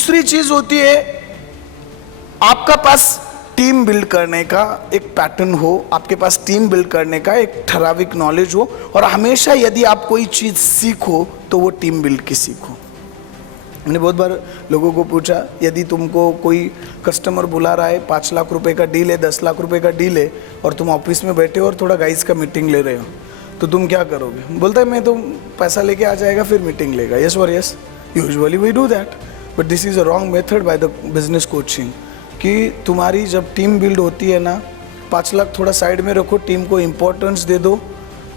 दूसरी चीज होती है आपका पास टीम बिल्ड करने का एक पैटर्न हो, आपके पास टीम बिल्ड करने का एक ठराविक नॉलेज हो, और हमेशा यदि आप कोई चीज सीखो तो वो टीम बिल्ड की सीखो। मैंने बहुत बार लोगों को पूछा, यदि तुमको कोई कस्टमर बुला रहा है, 5 लाख रुपए का डील है, 10 लाख रुपए का डील है, और तुम ऑफिस में बैठे हो और थोड़ा गाइस का मीटिंग ले रहे हो, तो तुम क्या करोगे? बोलता है मैं तो पैसा लेके आ जाएगा फिर मीटिंग लेगा। यस और yes, usually we do that, but this is a wrong method by the business coaching. कि तुम्हारी जब टीम बिल्ड होती है ना, 5 लाख थोड़ा साइड में रखो, टीम को इम्पोर्टेंस दे दो।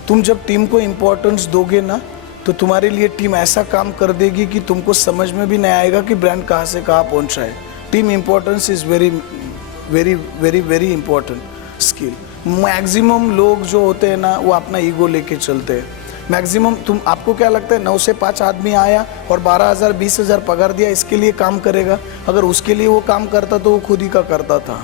तुम जब टीम को इम्पोर्टेंस दोगे ना, तो तुम्हारे लिए टीम ऐसा काम कर देगी कि तुमको समझ में भी नहीं आएगा कि ब्रांड कहाँ से कहाँ पहुँचा है। Team importance is very very very very important skill. Maximum लोग जो होते हैं ना, वो अपना ईगो लेके चलते हैं। मैक्सिमम आपको क्या लगता है, 9 से 5 आदमी आया और 12,000 20,000 पगार दिया, इसके लिए काम करेगा? अगर उसके लिए वो काम करता तो वो खुद ही का करता था।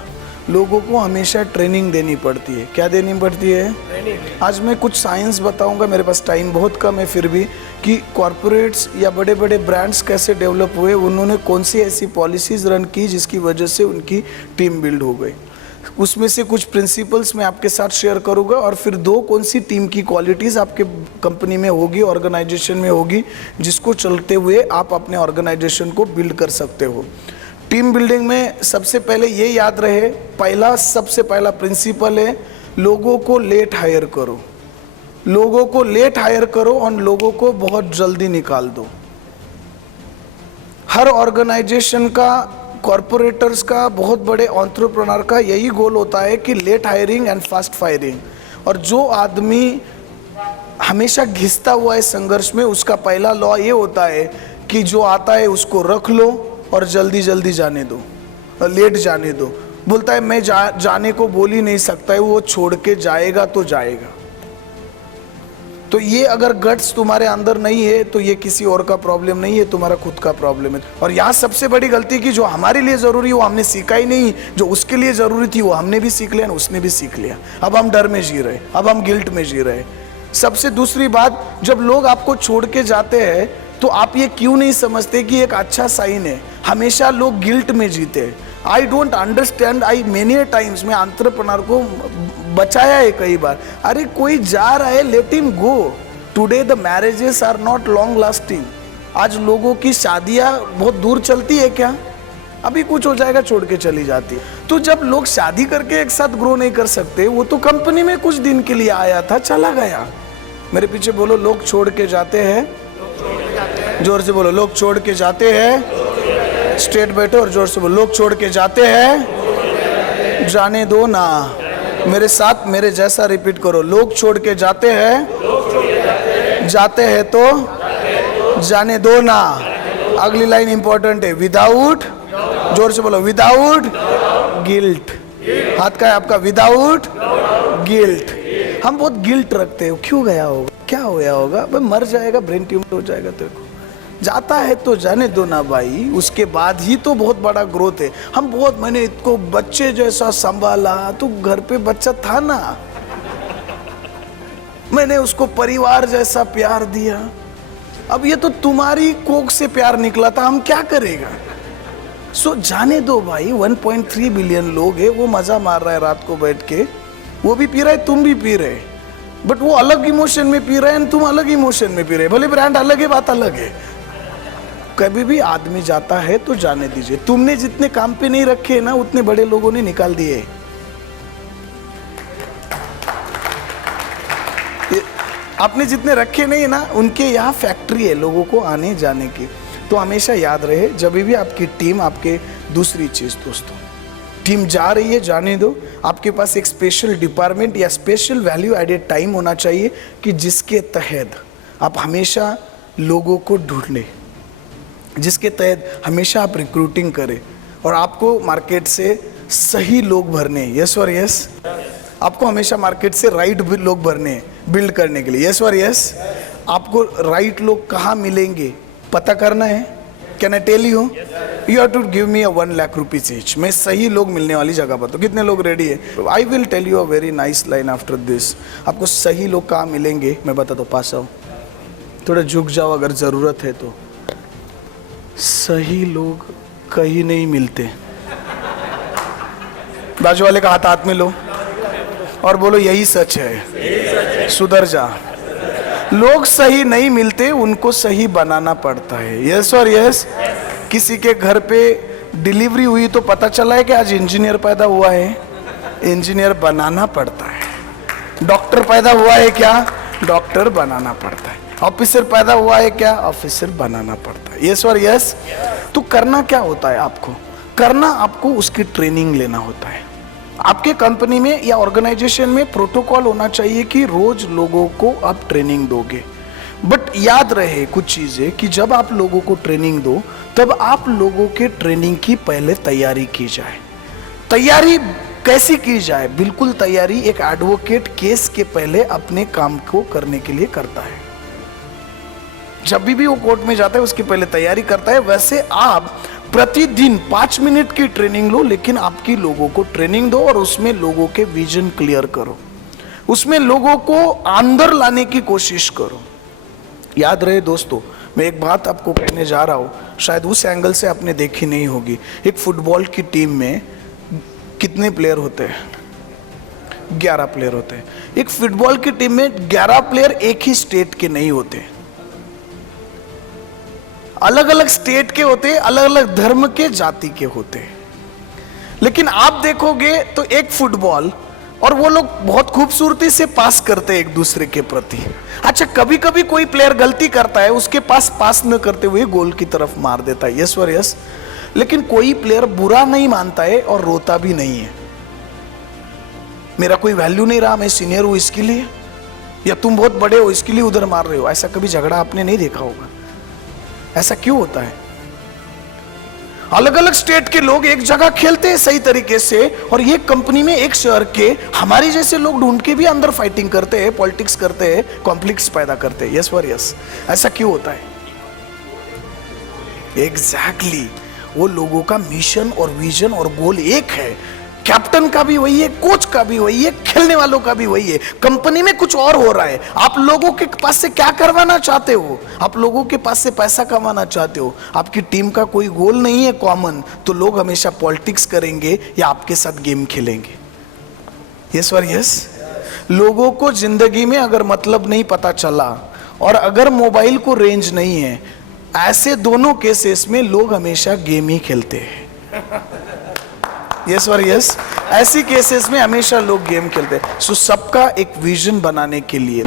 लोगों को हमेशा ट्रेनिंग देनी पड़ती है। क्या देनी पड़ती है? ट्रेनिंग। आज मैं कुछ साइंस बताऊंगा, मेरे पास टाइम बहुत कम है फिर भी, कि कॉरपोरेट्स या बड़े बड़े ब्रांड्स कैसे डेवलप हुए, उन्होंने कौन सी ऐसी पॉलिसीज रन की जिसकी वजह से उनकी टीम बिल्ड हो गई। उसमें से कुछ प्रिंसिपल्स मैं आपके साथ शेयर करूंगा, और फिर 2 कौन सी टीम की क्वालिटीज़ आपके कंपनी में होगी, ऑर्गेनाइजेशन में होगी, जिसको चलते हुए आप अपने ऑर्गेनाइजेशन को बिल्ड कर सकते हो। टीम बिल्डिंग में सबसे पहले ये याद रहे, सबसे पहला प्रिंसिपल है, लोगों को लेट हायर करो। लोगों को लेट हायर करो और लोगों को बहुत जल्दी निकाल दो। हर ऑर्गेनाइजेशन का, कॉरपोरेटर्स का, बहुत बड़े एंटरप्रेन्योर का यही गोल होता है कि late hiring and fast firing. और जो आदमी हमेशा घिसता हुआ है संघर्ष में, उसका पहला लॉ ये होता है कि जो आता है उसको रख लो और जल्दी जल्दी जाने दो, लेट जाने दो। बोलता है मैं जाने को बोल ही नहीं सकता है, वो छोड़ के जाएगा तो जाएगा। तो ये अगर गट्स तुम्हारे अंदर नहीं है तो ये किसी और का प्रॉब्लम नहीं है, तुम्हारा खुद का प्रॉब्लम है। और यहाँ सबसे बड़ी गलती की, जो हमारे लिए जरूरी वो हमने सीखा ही नहीं, जो उसके लिए जरूरी थी वो हमने भी सीख लिया, उसने भी सीख लिया। अब हम डर में जी रहे, अब हम गिल्ट में जी रहे। सबसे दूसरी बात, जब लोग आपको छोड़ के जाते हैं तो आप ये क्यों नहीं समझते कि एक अच्छा साइन है? हमेशा लोग गिल्ट में जीते हैं। I don't understand, many times मैं एंटरप्रेन्योर को बचाया है कई बार। अरे कोई जा रहा है, let him go. Today the marriages are not long lasting. आज लोगों की शादियां बहुत दूर चलती है क्या? अभी कुछ हो जाएगा, छोड़ के चली जाती है। तो जब लोग शादी करके एक साथ ग्रो नहीं कर सकते, वो तो कंपनी में कुछ दिन के लिए आया था, चला गया। मेरे पीछे बोलो, लोग छोड़ के जाते हैं। जोर से बोलो, लोग छोड़ के जाते हैं। स्ट्रेट बैठो और जोर से बोलो, लोग छोड़ के जाते हैं, जाने दो ना। मेरे साथ मेरे जैसा रिपीट करो, लोग छोड़ के जाते हैं, जाते हैं तो जाने दो ना। अगली लाइन इंपॉर्टेंट है, विदाउट, जोर से बोलो, विदाउट गिल्ट। हाथ का है आपका, विदाउट गिल्ट। हम बहुत गिल्ट रखते हैं, क्यों गया होगा, क्या होया होगा, भाई मर जाएगा, ब्रेन ट्यूमर हो जाएगा तेरे को। जाता है तो जाने दो ना भाई, उसके बाद ही तो बहुत बड़ा ग्रोथ है। हम बहुत, मैंने इसको बच्चे जैसा संभाला, तो घर पे बच्चा था ना, मैंने उसको परिवार जैसा प्यार दिया। अब ये तो तुम्हारी कोख से प्यार निकला था, हम क्या करेगा? सो जाने दो भाई। 1.3 बिलियन लोग है, वो मजा मार रहा है रात को बैठ के, वो भी पी रहा है, तुम भी पी रहे, बट वो अलग इमोशन में पी रहे हैं, तुम अलग इमोशन में पी रहे। भले ब्रांड अलग है, बात अलग है। कभी भी आदमी जाता है तो जाने दीजिए। तुमने जितने काम पे नहीं रखे ना, उतने बड़े लोगों ने निकाल दिए। आपने जितने रखे नहीं ना, उनके यहाँ फैक्ट्री है लोगों को आने जाने की। तो हमेशा याद रहे, जब भी आपकी टीम, आपके दूसरी चीज दोस्तों, टीम जा रही है, जाने दो। आपके पास एक स्पेशल डिपार्टमेंट या स्पेशल वैल्यू एडेड टाइम होना चाहिए कि जिसके तहत आप हमेशा लोगों को ढूंढें, जिसके तहत हमेशा आप रिक्रूटिंग करें, और आपको मार्केट से सही लोग भरने हैं। यस और यस। आपको हमेशा मार्केट से राइट लोग भरने हैं बिल्ड करने के लिए। यस और यस। आपको राइट लोग कहाँ मिलेंगे पता करना है। Can I tell you? You have to give me 1 lakh rupees each. मैं सही लोग मिलने वाली जगह पर, तो कितने लोग रेडी है? I will tell you a very nice line after this. आपको सही लोग कहाँ मिलेंगे मैं बताता हूँ। पास आओ, थोड़ा झुक जाओ अगर ज़रूरत है तो। सही लोग कहीं नहीं मिलते। बाजू वाले का हाथ में लो और बोलो यही सच है, सुधर जा। लोग सही नहीं मिलते, उनको सही बनाना पड़ता है। यस और यस। किसी के घर पे डिलीवरी हुई तो पता चला है कि आज इंजीनियर पैदा हुआ है, इंजीनियर बनाना पड़ता है। डॉक्टर पैदा हुआ है क्या, डॉक्टर बनाना पड़ता है। ऑफिसर पैदा हुआ है क्या, ऑफिसर बनाना पड़ता है। यस और यस। तो करना क्या होता है आपको, करना आपको उसकी ट्रेनिंग लेना होता है। आपके कंपनी में या ऑर्गेनाइजेशन में प्रोटोकॉल होना चाहिए कि रोज लोगों को आप ट्रेनिंग दोगे। बट याद रहे कुछ चीजें कि जब आप लोगों को ट्रेनिंग दो तब आप लोगों के ट्रेनिंग की पहले तैयारी की जाए। तैयारी कैसी की जाए, बिल्कुल तैयारी एक एडवोकेट केस के पहले अपने काम को करने के लिए करता है। जब भी वो कोर्ट में जाता है उसकी पहले तैयारी करता है। वैसे आप प्रतिदिन 5 मिनट की ट्रेनिंग लो, लेकिन आपकी लोगों को ट्रेनिंग दो और उसमें लोगों के विजन क्लियर करो, उसमें लोगों को अंदर लाने की कोशिश करो। याद रहे दोस्तों, मैं एक बात आपको कहने जा रहा हूं, शायद उस एंगल से आपने देखी नहीं होगी। एक फुटबॉल की टीम में कितने प्लेयर होते हैं, 11 प्लेयर होते हैं। एक फुटबॉल की टीम में 11 प्लेयर एक ही स्टेट के नहीं होते, अलग अलग स्टेट के होते, अलग अलग धर्म के, जाति के होते। लेकिन आप देखोगे तो एक फुटबॉल, और वो लोग बहुत खूबसूरती से पास करते हैं एक दूसरे के प्रति। अच्छा, कभी कभी कोई प्लेयर गलती करता है, उसके पास न करते हुए गोल की तरफ मार देता है। यस और यस। लेकिन कोई प्लेयर बुरा नहीं मानता है और रोता भी नहीं है, मेरा कोई वैल्यू नहीं रहा, मैं सीनियर हूं इसके लिए, या तुम बहुत बड़े हो इसके लिए उधर मार रहे हो। ऐसा कभी झगड़ा आपने नहीं देखा होगा। ऐसा क्यों होता है? अलग अलग स्टेट के लोग एक जगह खेलते हैं सही तरीके से, और ये कंपनी में एक शहर के हमारे जैसे लोग ढूंढ के भी अंदर फाइटिंग करते हैं, पॉलिटिक्स करते हैं, कॉन्फ्लिक्ट्स पैदा करते हैं। यस और यस। ऐसा क्यों होता है? एग्जैक्टली वो लोगों का मिशन और विजन और गोल एक है। कैप्टन का भी वही है, कोच का भी वही है, खेलने वालों का भी वही है। कंपनी में कुछ और हो रहा है। आप लोगों के पास से क्या करवाना चाहते हो? आप लोगों के पास से पैसा कमाना चाहते हो। आपकी टीम का कोई गोल नहीं है कॉमन, तो लोग हमेशा पॉलिटिक्स करेंगे या आपके साथ गेम खेलेंगे। यस और यस। लोगों को जिंदगी में अगर मतलब नहीं पता चला और अगर मोबाइल को रेंज नहीं है, ऐसे दोनों केसेस में लोग हमेशा गेम ही खेलते हैं। यस और यस। ऐसी केसेस में हमेशा लोग गेम खेलते हैं। सो सबका एक विजन बनाने के लिए